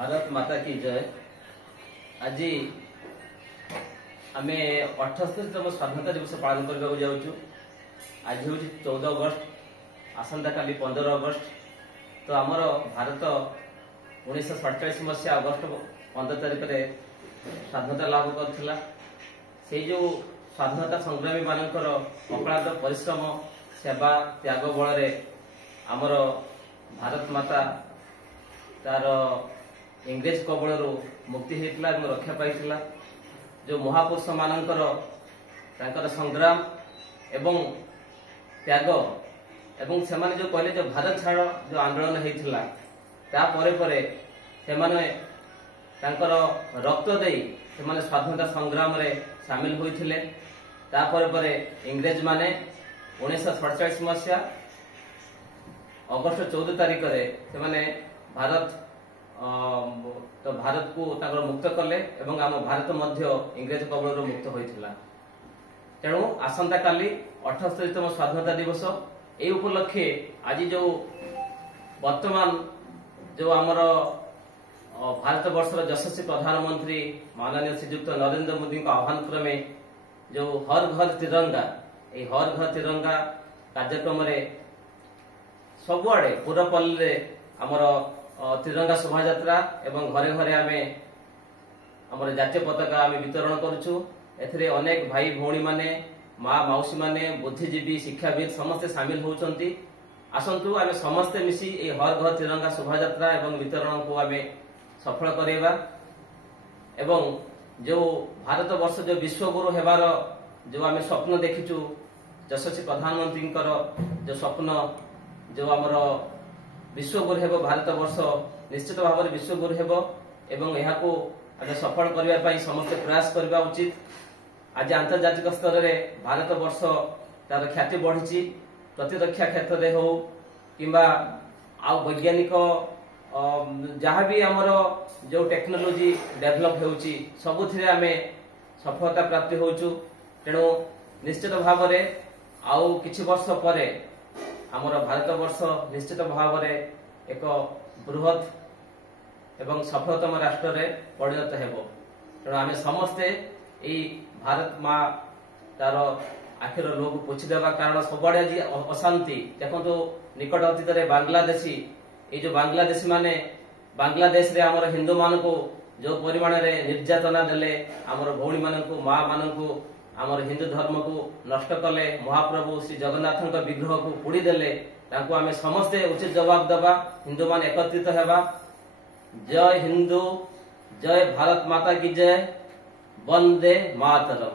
भारत माता की जय। आज आम 78तम स्वाधीनता दिवस पालन करने जाऊँ। आज हूँ 14 अगस्त, आसंता काली 15 अगस्त। तो आमर भारत 1947 मसीहा अगस्ट 15 तारिख में स्वाधीनता लाभ करथिला। से जो स्वाधीनता संग्रामी मानकर अक्लांत परिश्रम सेवा त्याग बल आमर भारत माता तार इंग्रेज कबल मुक्ति होता रक्षा पाई। जो महापुरुष मानकर संग्राम एवं त्याग एवं से जो कहले जो भारत छाड़ जो आंदोलन होता रक्त दे स्वाधीनता संग्राम रे सामिल होते। इंग्रेज माने 1947 मसीहा अगस्ट 14 तारिख से भारत भारत को मुक्त कले एवं आम भारत मध्य इंग्रेज कबल मुक्त होता। तेणु आसंता काली 78तम स्वाधीनता दिवस ए उपलक्षे आज जो वर्तमान जो आमर भारत वर्षर यशस्वी प्रधानमंत्री माननीय श्रीयुक्त नरेंद्र मोदी आह्वान क्रमे जो हर घर तिरंगा हर घर तिरंगा कार्यक्रम सबुआड़े पूरपल्ली आमर तिरंगा शोभा यात्रा एवं घरे घरे आमे आमर जातीय पताका आमे वितरण करूछु। एथिरे अनेक भाई भौणी माने माँ मौसी माने बुद्धिजीवी शिक्षाविद समस्ते सामिल होउचंती। आसंतु आमे समस्ते मिसी ए हर घर तिरंगा शोभा यात्रा एवं वितरण को आमे सफल करेबा एवं जो भारत वर्ष जो विश्वगुरु हेबार जो आमे स्वप्न देखिछु यशस्वी प्रधानमंत्री जो स्वप्न जो आमर विश्वगुरु हेब भारत वर्ष निश्चित भाव में विश्वगुरु हेब एवं यह सफल करने समस्त प्रयास करने उचित। आज आंतर्जातिक स्तर में भारत वर्ष तार ख्याति बढ़ी प्रतिरक्षा क्षेत्र में हो कि वैज्ञानिक जहाँ भी आमर जो टेक्नोलोजी डेभलप हो सबुथिरे आमे सफलता प्राप्ति होचु। तेणु निश्चित भाव में आउ किछि वर्ष पर आमर भारत वर्ष निश्चित भाव में एक बृहत एवं सफलतम राष्ट्र रे परिणत हेबो। तेणु आमे समस्ते ई भारत माँ तार आखिर लोग पोछिदेवा कारण सबुआड़े आज अशांति देखो। निकट अतीत बांग्लादेशी ये जो बांग्लादेशी माने बांग्लादेश रे आमर हिंदू मान को जो परिमाण रे निर्यातना देले आमर भौणी मान को माँ मान को आमर हिंदू धर्म को नष्ट कले महाप्रभु श्री जगन्नाथ विग्रह को पोड़ी देले तांको आमे समस्ते उचित जवाब देबा। हिंदू मान एकत्रित हेबा। जय हिंदू, जय भारत माता की जय, वंदे मातरम।